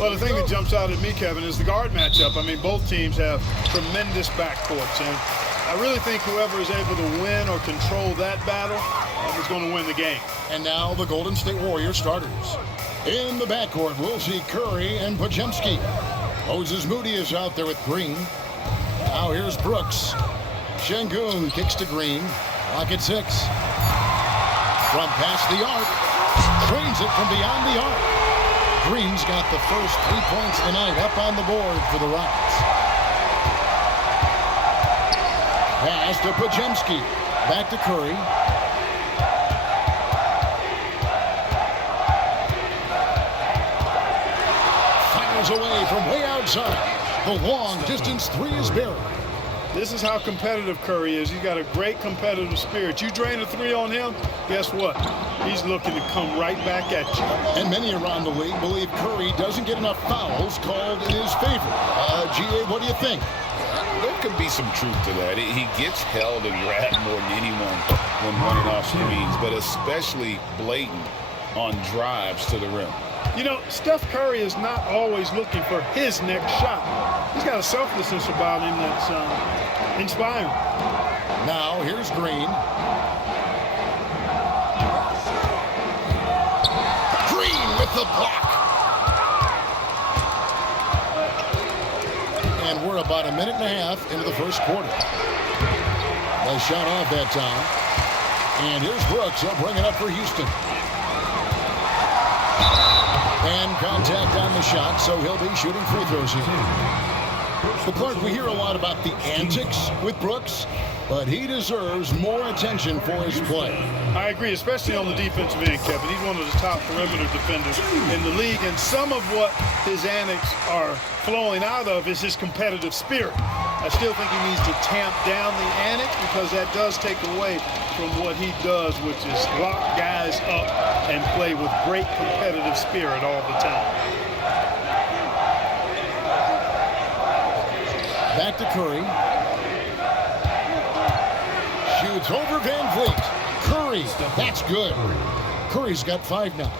Well, the thing that jumps out at me, Kevin, is the guard matchup. I mean, both teams have tremendous backcourts, and I really think whoever is able to win or control that battle is going to win the game. And now the Golden State Warriors starters. In the backcourt, we'll see Curry and Podziemski. Moses Moody is out there with Green. Now here's Brooks. Şengün kicks to Green. Lock at 6. From past the arc. Trains it from beyond the arc. Green's got the first 3 points of the night up on the board for the Rockets. Pass to Podziemski. Back to Curry. Fires away from way outside. The long distance 3 is buried. This is how competitive Curry is. He's got a great competitive spirit. You drain a 3 on him, guess what? He's looking to come right back at you. And many around the league believe Curry doesn't get enough fouls called in his favor. GA, what do you think? There could be some truth to that. He gets held and grabbed more than anyone when running off screens, but especially blatant on drives to the rim. You know, Steph Curry is not always looking for his next shot. He's got a selflessness about him that's inspiring. Now, here's Green. Green with the block. And we're about a minute and a half into the first quarter. Nice shot off that time. And here's Brooks. He'll bring it up for Houston. And contact on the shot, so he'll be shooting free throws here. But Clark, we hear a lot about the antics with Brooks, but he deserves more attention for his play. I agree, especially on the defensive end, Kevin. He's one of the top perimeter defenders in the league, and some of what his antics are flowing out of is his competitive spirit. I still think he needs to tamp down the antics because that does take away from what he does, which is lock guys up and play with great competitive spirit all the time. Back to Curry. Shoots over Van Vliet. Curry, that's good. Curry's got 5 now.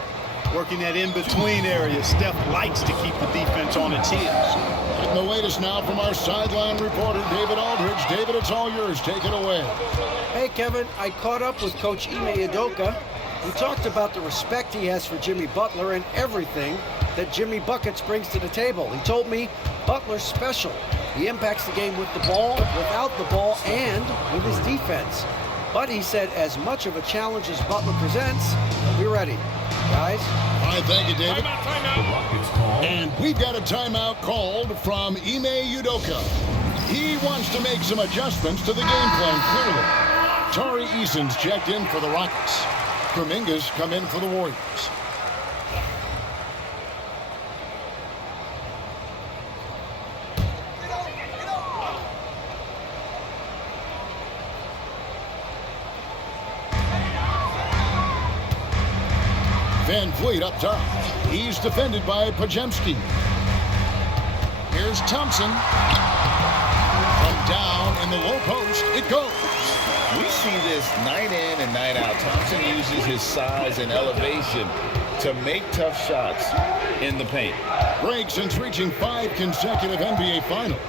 Working that in-between area. Steph likes to keep the defense on its heels. And the latest now from our sideline reporter, David Aldridge. David, it's all yours. Take it away. Hey, Kevin, I caught up with Coach Ime Udoka. We talked about the respect he has for Jimmy Butler and everything that Jimmy Buckets brings to the table. He told me Butler's special. He impacts the game with the ball, without the ball, and with his defense. But he said as much of a challenge as Butler presents, we're ready. Guys? All right, thank you, David. Timeout. And we've got a timeout called from Ime Udoka. He wants to make some adjustments to the game plan, clearly. Tari Eason's checked in for the Rockets. Kuminga's come in for the Warriors. Van Vliet up top. He's defended by Podziemski. Here's Thompson. From down in the low post, it goes. We see this night in and night out. Thompson uses his size and elevation to make tough shots in the paint. Greg, since reaching 5 consecutive NBA Finals,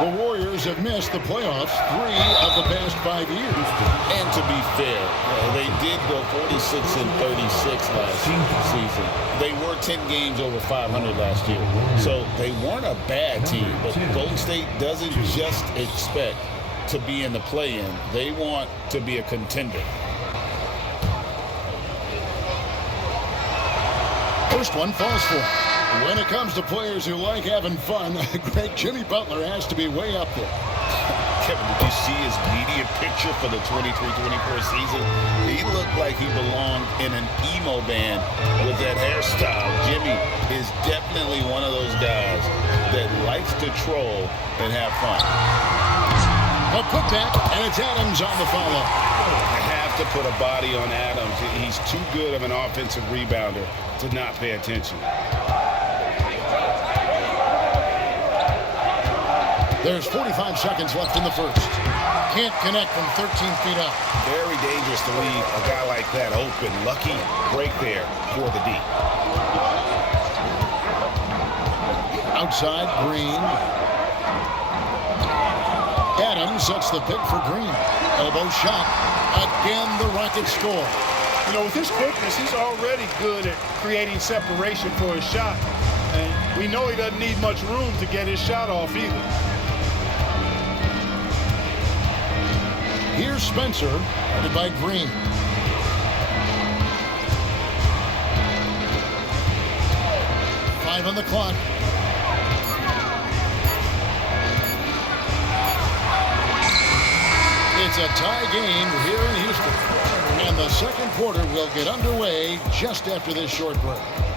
the Warriors have missed the playoffs 3 of the past 5 years. And to be fair, they did go 46 and 36 last season. They were 10 games over 500 last year. So they weren't a bad team, but Golden State doesn't just expect to be in the play-in. They want to be a contender. First one falls for him. When it comes to players who like having fun, Greg, Jimmy Butler has to be way up there. Kevin, did you see his media picture for the 23-24 season? He looked like he belonged in an emo band with that hairstyle. Jimmy is definitely one of those guys that likes to troll and have fun. A putback, and it's Adams on the follow. I have to put a body on Adams. He's too good of an offensive rebounder to not pay attention. There's 45 seconds left in the first. Can't connect from 13 feet out. Very dangerous to leave a guy like that open. Lucky break there for the D. outside, Green. Adams sets the pick for Green. Elbow shot. Again, the Rockets score. You know, with his quickness, he's already good at creating separation for his shot. And we know he doesn't need much room to get his shot off either. Here's Spencer, guarded by Green. On the clock. It's a tie game here in Houston. And the second quarter will get underway just after this short break.